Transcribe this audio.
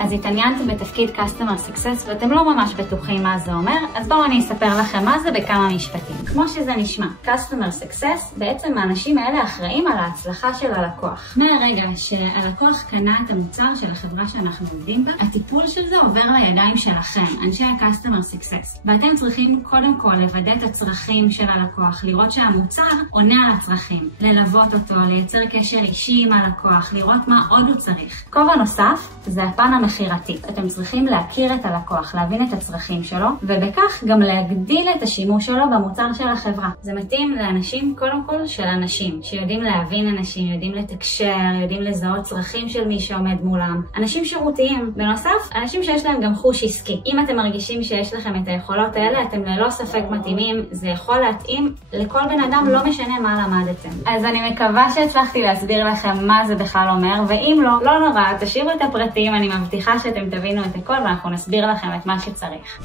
אז התעניינתם בתפקיד Customer Success ואתם לא ממש בטוחים מה זה אומר, אז בואו אני אספר לכם מה זה בכמה משפטים. כמו שזה נשמע, Customer Success, בעצם האנשים האלה אחראים על ההצלחה של הלקוח. מהרגע שהלקוח קנה את המוצר של החברה שאנחנו עובדים בה, הטיפול של זה עובר לידיים שלכם, אנשי ה-Customer Success. ואתם צריכים קודם כל לוודא את הצרכים של הלקוח, לראות שהמוצר עונה על הצרכים, ללוות אותו, לייצר קשר אישי עם הלקוח, לראות מה עוד הוא צריך. כובע נוסף זה הפן המחירתי. אתם צריכים להכיר את הלקוח, להבין את הצרכים שלו, ובכך גם להגדיל את השימוש שלו במוצר של החברה. זה מתאים לאנשים, קודם כל, של אנשים, שיודעים להבין אנשים, יודעים לתקשר, יודעים לזהות צרכים של מי שעומד מולם. אנשים שירותיים. בנוסף, אנשים שיש להם גם חוש עסקי. אם אתם מרגישים שיש לכם את היכולות האלה, אתם ללא ספק מתאימים. זה יכול להתאים לכל בן אדם, לא משנה מה למדתם. אז אני מקווה שהצלחתי להסביר לכם מה זה בכלל אומר, ואם לא, לא נורא, תשאירו את הפרטים, אני מבטיחה שאתם תבינו את הכל ואנחנו נסביר לכם את מה שצריך.